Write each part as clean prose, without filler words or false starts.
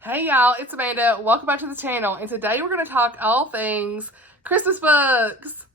Hey y'all, it's Amanda. Welcome back to the channel, and today we're going to talk all things Christmas books.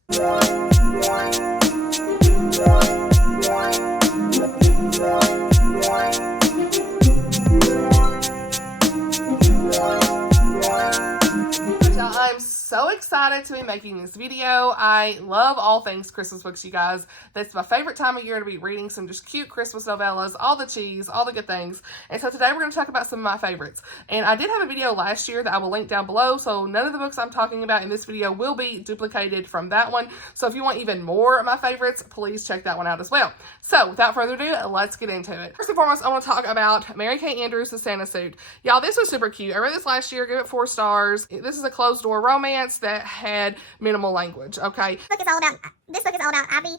I'm so excited to be making this video. I love all things Christmas books, you guys. That's my favorite time of year to be reading some just cute Christmas novellas, all the cheese, all the good things. And so today we're going to talk about some of my favorites. And I did have a video last year that I will link down below, so none of the books I'm talking about in this video will be duplicated from that one. So if you want even more of my favorites, please check that one out as well. So without further ado, let's get into it. First and foremost, I want to talk about Mary Kay Andrews' The Santa Suit. Y'all, this was super cute. I read this last year, gave it 4 stars. This is a closed door romance that had minimal language, okay? This book is all about Ivy.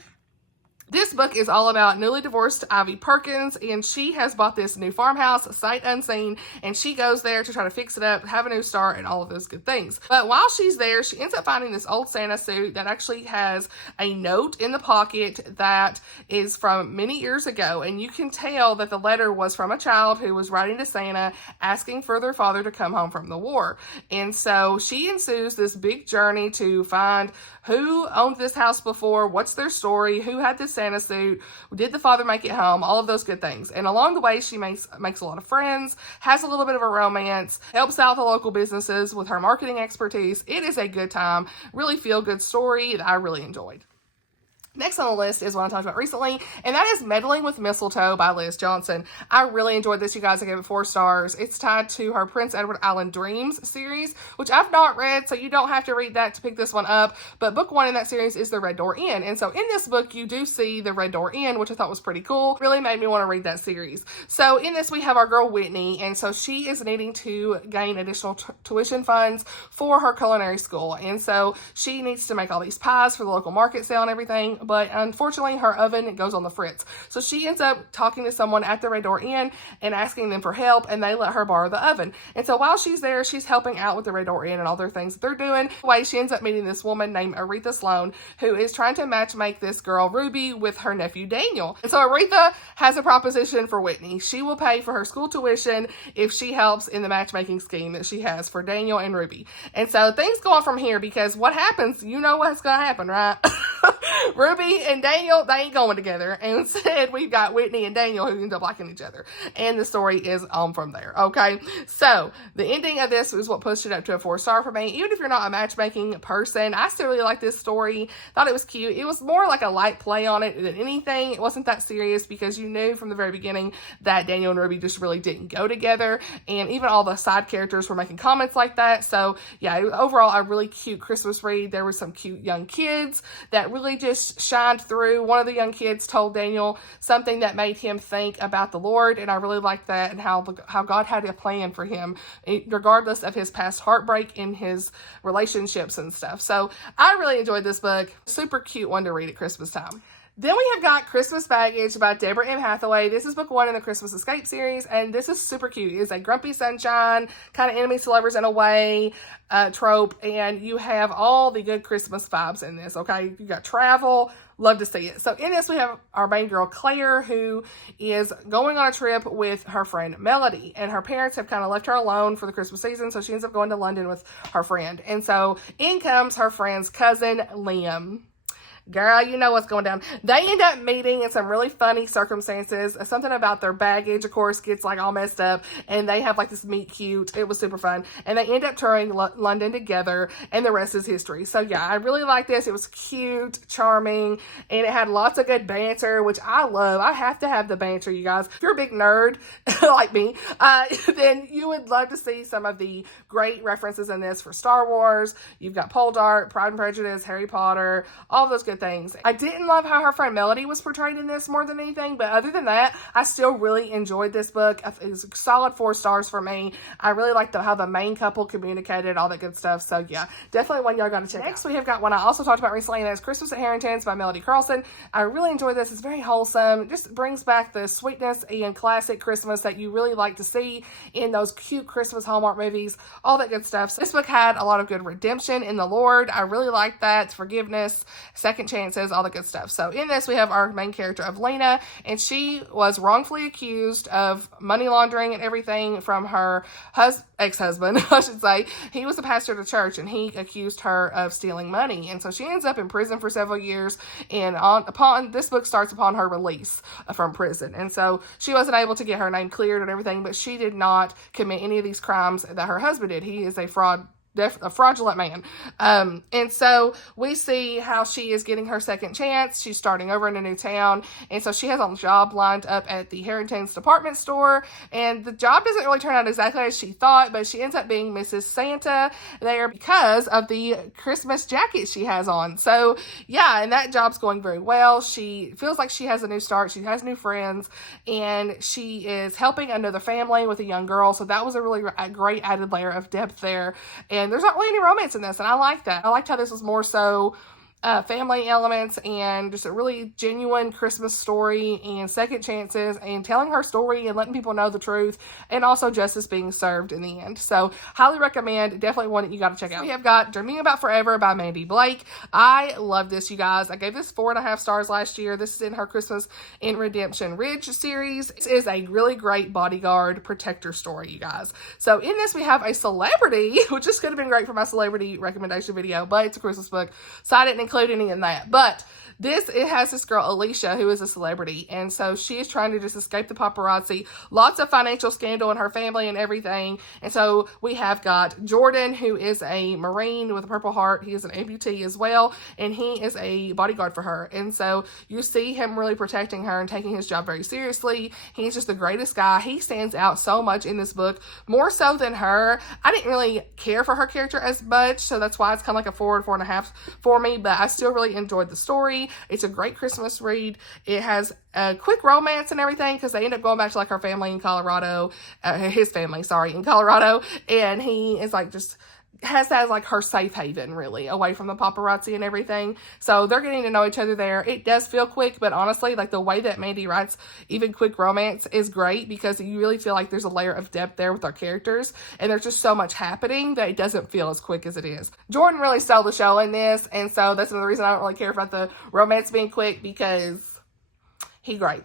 This book is all about newly divorced Ivy Perkins, and she has bought this new farmhouse, sight unseen, and she goes there to try to fix it up, have a new start, and all of those good things. But while she's there, she ends up finding this old Santa suit that actually has a note in the pocket that is from many years ago, and you can tell that the letter was from a child who was writing to Santa asking for their father to come home from the war. And so she ensues this big journey to find who owned this house before, what's their story, who had this Santa suit, did the father make it home, all of those good things. And along the way, she makes a lot of friends, has a little bit of a romance, helps out the local businesses with her marketing expertise. It is a good time, really feel good story that I really enjoyed. Next on the list is what I talked about recently, and that is Meddling with Mistletoe by Liz Johnson. I really enjoyed this, you guys. I gave it 4 stars. It's tied to her Prince Edward Island Dreams series, which I've not read, so you don't have to read that to pick this one up. But book 1 in that series is The Red Door Inn. And so in this book, you do see the Red Door Inn, which I thought was pretty cool. Really made me want to read that series. So in this, we have our girl Whitney, and so she is needing to gain additional tuition funds for her culinary school. And so she needs to make all these pies for the local market sale and everything. But unfortunately, her oven goes on the fritz. So she ends up talking to someone at the Red Door Inn and asking them for help, and they let her borrow the oven. And so while she's there, she's helping out with the Red Door Inn and all their things that they're doing. Anyway, she ends up meeting this woman named Aretha Sloan, who is trying to match make this girl Ruby with her nephew Daniel. And so Aretha has a proposition for Whitney. She will pay for her school tuition if she helps in the matchmaking scheme that she has for Daniel and Ruby. And so things go on from here, because what happens, you know what's going to happen, right? Ruby and Daniel, they ain't going together. And instead, we've got Whitney and Daniel who end up liking each other. And the story is on from there, okay? So, the ending of this is what pushed it up to a 4-star for me. Even if you're not a matchmaking person, I still really like this story. Thought it was cute. It was more like a light play on it than anything. It wasn't that serious, because you knew from the very beginning that Daniel and Ruby just really didn't go together. And even all the side characters were making comments like that. So, yeah, overall, a really cute Christmas read. There were some cute young kids that really just shined through. One of the young kids told Daniel something that made him think about the Lord, and I really liked that, and how God had a plan for him, regardless of his past heartbreak in his relationships and stuff. So I really enjoyed this book. Super cute one to read at Christmas time. Then we have got Christmas Baggage by Deborah M. Hathaway. This is book 1 in the Christmas Escape series, and this is super cute. It is a grumpy sunshine, kind of enemies to lovers in a way trope, and you have all the good Christmas vibes in this, okay? You got travel, love to see it. So in this, we have our main girl, Claire, who is going on a trip with her friend, Melody, and her parents have kind of left her alone for the Christmas season, so she ends up going to London with her friend. And so in comes her friend's cousin, Liam. Girl, you know what's going down. They end up meeting in some really funny circumstances. Something about their baggage, of course, gets like all messed up, and they have like this meet cute. It was super fun. And they end up touring London together, and the rest is history. So yeah, I really like this. It was cute, charming, and it had lots of good banter, which I love. I have to have the banter, you guys. If you're a big nerd like me, then you would love to see some of the great references in this for Star Wars. You've got Pole Dart, Pride and Prejudice, Harry Potter, all those good things. I didn't love how her friend Melody was portrayed in this more than anything, but other than that, I still really enjoyed this book. It was a solid 4 stars for me. I really liked how the main couple communicated, all that good stuff. So yeah, definitely one y'all gotta check out. Next, we have got one I also talked about recently, and that's Christmas at Harringtons by Melody Carlson. I really enjoyed this. It's very wholesome. It just brings back the sweetness and classic Christmas that you really like to see in those cute Christmas Hallmark movies, all that good stuff. So this book had a lot of good redemption in the Lord. I really liked that. Forgiveness, second second chances, all the good stuff. So in this, we have our main character of Lena, and she was wrongfully accused of money laundering and everything from her ex-husband, I should say. He was the pastor of the church, and he accused her of stealing money. And so she ends up in prison for several years, and this book starts upon her release from prison. And so she wasn't able to get her name cleared and everything, but she did not commit any of these crimes that her husband did. He is a fraudulent man. And so we see how she is getting her second chance. She's starting over in a new town. And so she has a job lined up at the Harringtons department store. And the job doesn't really turn out exactly as she thought, but she ends up being Mrs. Santa there because of the Christmas jacket she has on. So yeah, and that job's going very well. She feels like she has a new start. She has new friends, and she is helping another family with a young girl. So that was a really great added layer of depth there. And there's not really any romance in this, and I like that. I liked how this was more so family elements and just a really genuine Christmas story and second chances and telling her story and letting people know the truth, and also justice being served in the end. So highly recommend, definitely one that you got to check out. We have got Dreaming About Forever by Mandi Blake. I love this, you guys. I gave this 4.5 stars last year. This is in her Christmas in Redemption Ridge series. This is a really great bodyguard protector story, you guys. So in this, we have a celebrity, which just could have been great for my celebrity recommendation video, but it's a Christmas book, so I didn't include any in that. But it has this girl Alicia who is a celebrity, and so she is trying to just escape the paparazzi. Lots of financial scandal in her family and everything. And so we have got Jordan, who is a Marine with a Purple Heart. He is an amputee as well, and he is a bodyguard for her. And so you see him really protecting her and taking his job very seriously. He's just the greatest guy. He stands out so much in this book, more so than her. I didn't really care for her character as much, so that's why it's kind of like a 4 and 4.5 for me, but I still really enjoyed the story. It's a great Christmas read. It has a quick romance and everything, because they end up going back to like her family in Colorado, his family, sorry, in Colorado, and he is like just has that as like her safe haven, really, away from the paparazzi and everything. So they're getting to know each other there. It does feel quick, but honestly, like the way that Mandi writes even quick romance is great, because you really feel like there's a layer of depth there with our characters, and there's just so much happening that it doesn't feel as quick as it is. Jordan really stole the show in this, and so that's another reason I don't really care about the romance being quick, because he great.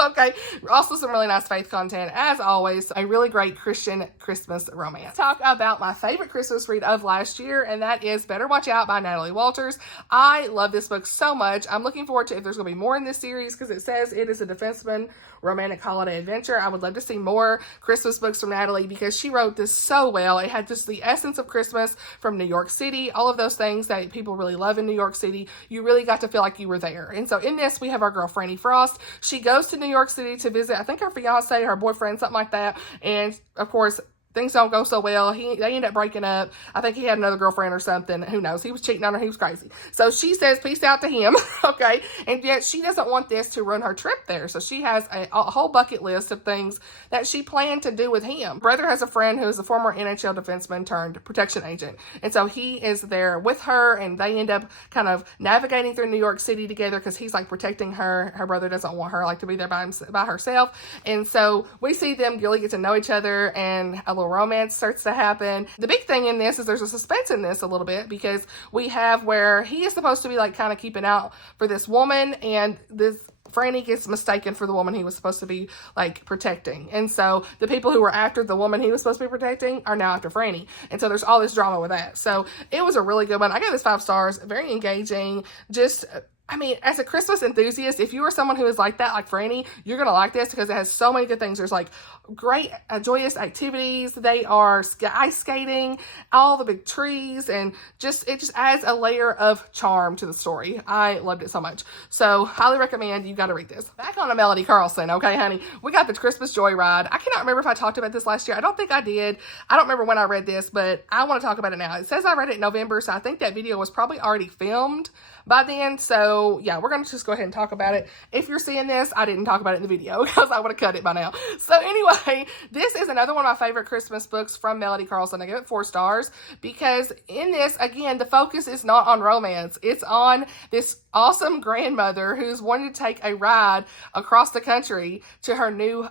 Okay. Also some really nice faith content, as always. A really great Christian Christmas romance. Let's talk about my favorite Christmas read of last year, and that is Better Watch Out by Natalie Walters. I love this book so much. I'm looking forward to if there's going to be more in this series, because it says it is a defenseman romantic holiday adventure. I would love to see more Christmas books from Natalie, because she wrote this so well. It had just the essence of Christmas from New York City, all of those things that people really love in New York City. You really got to feel like you were there. And so in this, we have our girl Franny Frost. She goes to New York City to visit, I think, her fiance, her boyfriend, something like that. And of course, things don't go so well. They end up breaking up. I think he had another girlfriend or something. Who knows? He was cheating on her. He was crazy. So she says peace out to him. Okay. And yet she doesn't want this to ruin her trip there. So she has a whole bucket list of things that she planned to do with him. Brother has a friend who is a former NHL defenseman turned protection agent. And so he is there with her, and they end up kind of navigating through New York City together, because he's like protecting her. Her brother doesn't want her like to be there by herself. And so we see them really get to know each other, and a little romance starts to happen. The big thing in this is there's a suspense in this a little bit, because we have where he is supposed to be like kind of keeping out for this woman, and this Franny gets mistaken for the woman he was supposed to be like protecting. And so the people who were after the woman he was supposed to be protecting are now after Franny. And so there's all this drama with that. So it was a really good one. I gave this 5 stars. Very engaging. Just, I mean, as a Christmas enthusiast, if you are someone who is like that, like Franny, you're going to like this, because it has so many good things. There's like great, joyous activities. They are ice skating, all the big trees, and it just adds a layer of charm to the story. I loved it so much. So highly recommend. You got to read this. Back on to Melody Carlson. Okay, honey, we got the Christmas Joyride. I cannot remember if I talked about this last year. I don't think I did. I don't remember when I read this, but I want to talk about it now. It says I read it in November, so I think that video was probably already filmed by then. So yeah, we're going to just go ahead and talk about it. If you're seeing this, I didn't talk about it in the video, because I would have cut it by now. So anyway, this is another one of my favorite Christmas books from Melody Carlson. I give it 4 stars, because in this, again, the focus is not on romance. It's on this awesome grandmother who's wanting to take a ride across the country to her new,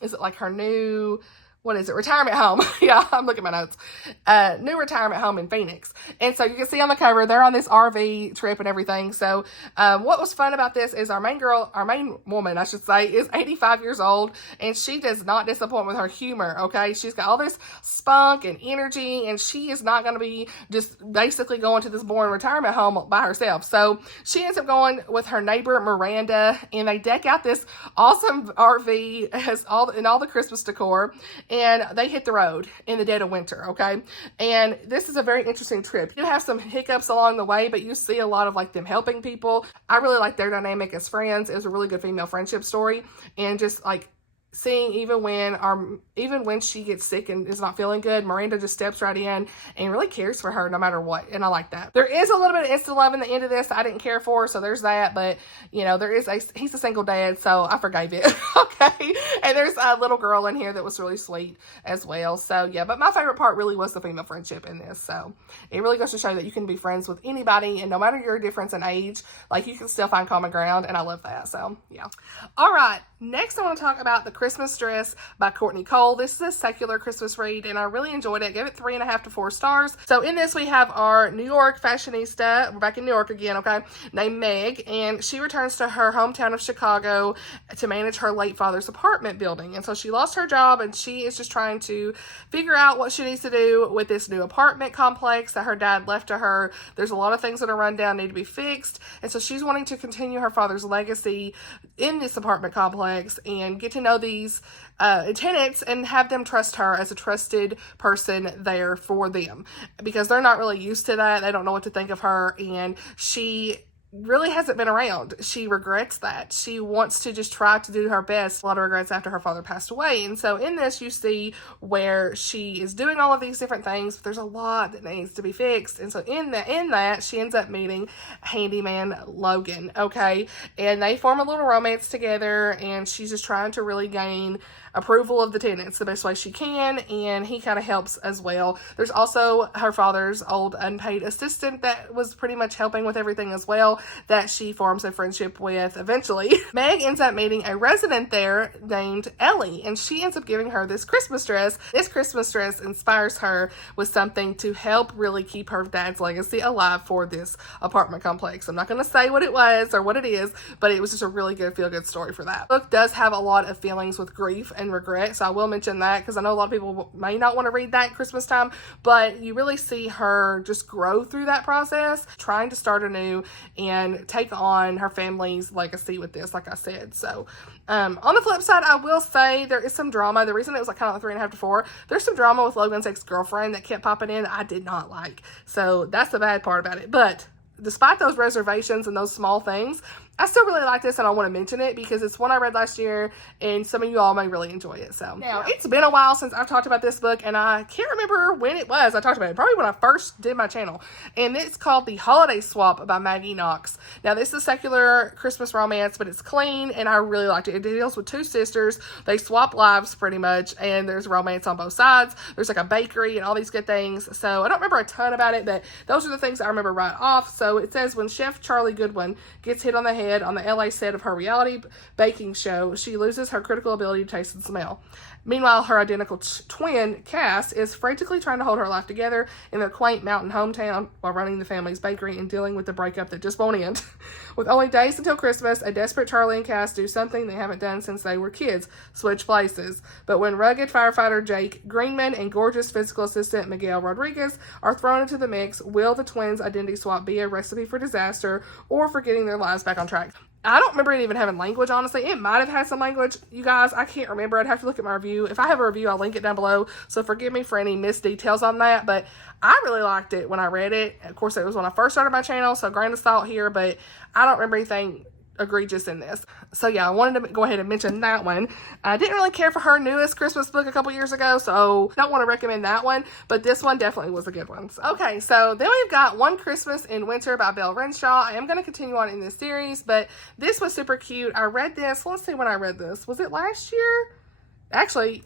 is it like her new what is it, retirement home. Yeah, I'm looking at my notes. New retirement home in Phoenix. And so you can see on the cover, they're on this RV trip and everything. So what was fun about this is our main woman, I should say, is 85 years old, and she does not disappoint with her humor, okay? She's got all this spunk and energy, and she is not going to be just basically going to this boring retirement home by herself. So she ends up going with her neighbor, Miranda, and they deck out this awesome RV, has all the Christmas decor, and they hit the road in the dead of winter, okay? And this is a very interesting trip. You have some hiccups along the way, but you see a lot of like them helping people. I really like their dynamic as friends. It was a really good female friendship story, and just like seeing even when she gets sick and is not feeling good, Miranda just steps right in and really cares for her no matter what, and I like that. There is a little bit of instant love in the end of this I didn't care for, so there's that, but you know, he's a single dad, so I forgave it. Okay, and there's a little girl in here that was really sweet as well, so yeah, but my favorite part really was the female friendship in this, so it really goes to show that you can be friends with anybody, and no matter your difference in age, like you can still find common ground, and I love that, so yeah. All right, next I want to talk about the Christmas Dress by Courtney Cole. This is a secular Christmas read, and I really enjoyed it. I gave it 3.5 to 4 stars. So in this, we have our New York fashionista, we're back in New York again, okay, named Meg, and she returns to her hometown of Chicago to manage her late father's apartment building. And so she lost her job, and she is just trying to figure out what she needs to do with this new apartment complex that her dad left to her. There's a lot of things that are run down, need to be fixed, and so she's wanting to continue her father's legacy in this apartment complex and get to know these tenants and have them trust her as a trusted person there for them, because they're not really used to that. They don't know what to think of her, and she really hasn't been around. She regrets that. She wants to just try to do her best. A lot of regrets after her father passed away. And so in this, you see where she is doing all of these different things, but there's a lot that needs to be fixed. And so in that, she ends up meeting handyman Logan, okay? And they form a little romance together, and she's just trying to really gain approval of the tenants the best way she can, and he kind of helps as well. There's also her father's old unpaid assistant that was pretty much helping with everything as well, that she forms a friendship with eventually. Meg ends up meeting a resident there named Ellie, and she ends up giving her this Christmas dress. This Christmas dress inspires her with something to help really keep her dad's legacy alive for this apartment complex. I'm not going to say what it was or what it is, but it was just a really good feel-good story for that. The book does have a lot of feelings with grief and regret, so I will mention that, because I know a lot of people may not want to read that at Christmas time, but you really see her just grow through that process, trying to start anew and take on her family's legacy with this, like I said. So on the flip side, I will say there is some drama. The reason it was like kind of like 3.5 to 4, there's some drama with Logan's ex-girlfriend that kept popping in that I did not like, so that's the bad part about it. But despite those reservations and those small things, I still really like this, and I want to mention it because it's one I read last year, and some of you all may really enjoy it. So now, it's been a while since I've talked about this book, and I can't remember when it was I talked about it. Probably when I first did my channel. And it's called The Holiday Swap by Maggie Knox. Now, this is a secular Christmas romance, but it's clean, and I really liked it. It deals with two sisters. They swap lives pretty much, and there's romance on both sides. There's like a bakery and all these good things. So I don't remember a ton about it, but those are the things I remember right off. So it says, when Chef Charlie Goodwin gets hit on the head on the LA set of her reality baking show, she loses her critical ability to taste and smell. Meanwhile, her identical twin, Cass, is frantically trying to hold her life together in their quaint mountain hometown while running the family's bakery and dealing with the breakup that just won't end. With only days until Christmas, a desperate Charlie and Cass do something they haven't done since they were kids: switch places. But when rugged firefighter Jake Greenman and gorgeous physical assistant Miguel Rodriguez are thrown into the mix, will the twins' identity swap be a recipe for disaster or for getting their lives back on track? I don't remember it even having language, honestly. It might have had some language, you guys. I can't remember. I'd have to look at my review. If I have a review, I'll link it down below. So forgive me for any missed details on that. But I really liked it when I read it. Of course, it was when I first started my channel, so grain of salt here. But I don't remember anything egregious in this. So yeah, I wanted to go ahead and mention that one. I didn't really care for her newest Christmas book a couple years ago, so don't want to recommend that one, but this one definitely was a good one. So, okay, so then we've got One Christmas in Winter by Belle Renshaw. I am going to continue on in this series, but this was super cute. I read this, let's see when I read this. Was it last year? Actually,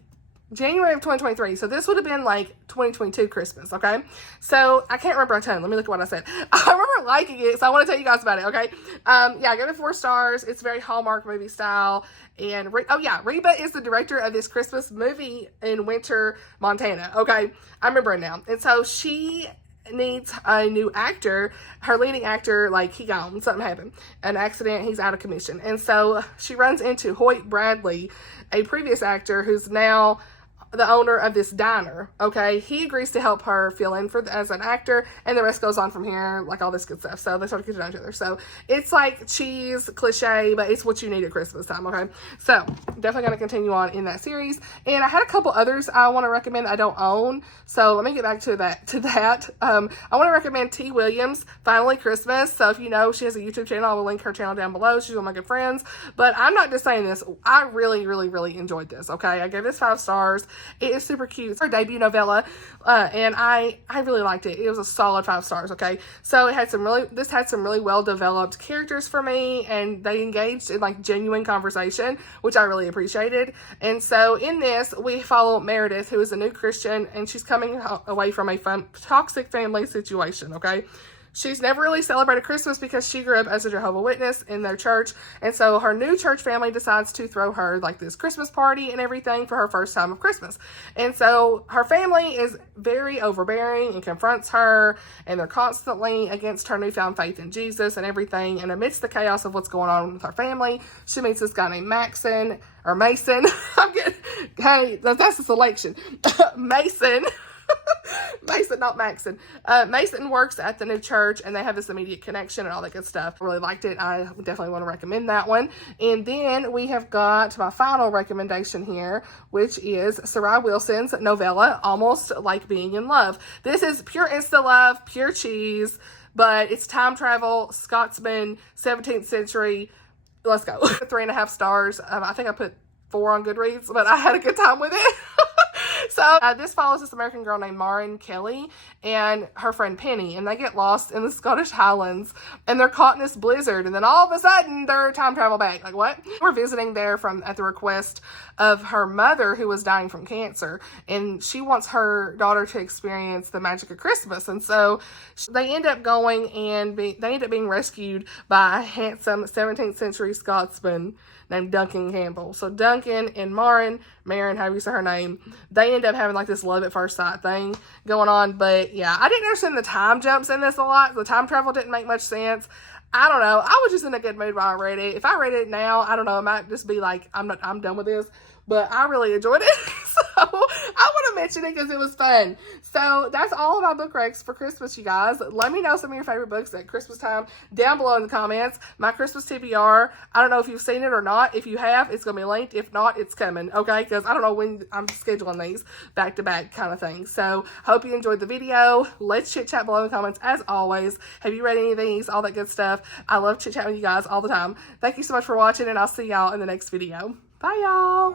January of 2023. So this would have been like 2022 Christmas, okay? So I can't remember a ton. Let me look at what I said. I remember liking it, so I want to tell you guys about it, okay? Yeah, I gave it 4 stars. It's very Hallmark movie style. And, oh yeah, Reba is the director of this Christmas movie in Winter, Montana, okay? I remember it now. And so she needs a new actor. Her leading actor, like, he gone. Something happened. An accident. He's out of commission. And so she runs into Hoyt Bradley, a previous actor who's now the owner of this diner, okay? He agrees to help her fill in for as an actor, and the rest goes on from here, like all this good stuff. So they start to get to know each other. So it's like cheese, cliche, but it's what you need at Christmas time, okay? So definitely going to continue on in that series. And I had a couple others I want to recommend I don't own. So let me get back to that. I want to recommend T. Williams, Finally Christmas. So if you know, she has a YouTube channel. I will link her channel down below. She's one of my good friends. But I'm not just saying this. I really, really, really enjoyed this, okay? I gave this 5 stars. It is super cute. It's her debut novella, and I really liked it. It was a solid 5 stars, okay? So this had some really well-developed characters for me, and they engaged in, like, genuine conversation, which I really appreciated. And so in this, we follow Meredith, who is a new Christian, and she's coming away from a toxic family situation, okay? She's never really celebrated Christmas because she grew up as a Jehovah's Witness in their church. And so her new church family decides to throw her like this Christmas party and everything for her first time of Christmas. And so her family is very overbearing and confronts her, and they're constantly against her newfound faith in Jesus and everything. And amidst the chaos of what's going on with her family, she meets this guy named Mason. Hey, that's a selection. Mason. Mason, not Maxon. Mason works at the new church, and they have this immediate connection and all that good stuff. Really liked it. I definitely want to recommend that one. And then we have got my final recommendation here, which is Sariah Wilson's novella, Almost Like Being in Love. This is pure insta love, pure cheese, but it's time travel, Scotsman, 17th century. Let's go. 3.5 stars. I think I put 4 on Goodreads, but I had a good time with it. So this follows this American girl named Maren Kelly and her friend Penny, and they get lost in the Scottish Highlands, and they're caught in this blizzard, and then all of a sudden they're time travel back. Like, what? We're visiting there at the request of her mother, who was dying from cancer, and she wants her daughter to experience the magic of Christmas. And so they end up going, and they end up being rescued by a handsome 17th century Scotsman named Duncan Campbell. So Duncan and Maren, however you say her name, they end up having like this love at first sight thing going on. But yeah, I didn't understand the time jumps in this a lot. The time travel didn't make much sense. I don't know. I was just in a good mood while I read it. If I read it now, I don't know, it might just be like, I'm done with this. But I really enjoyed it. So I want to mention it because it was fun. So that's all of my book recs for Christmas, you guys. Let me know some of your favorite books at Christmas time down below in the comments. My Christmas TBR, I don't know if you've seen it or not. If you have, it's going to be linked. If not, it's coming, okay? Because I don't know when I'm scheduling these back-to-back kind of thing. So hope you enjoyed the video. Let's chit-chat below in the comments as always. Have you read any of these? All that good stuff. I love chit-chatting with you guys all the time. Thank you so much for watching, and I'll see y'all in the next video. Bye, y'all.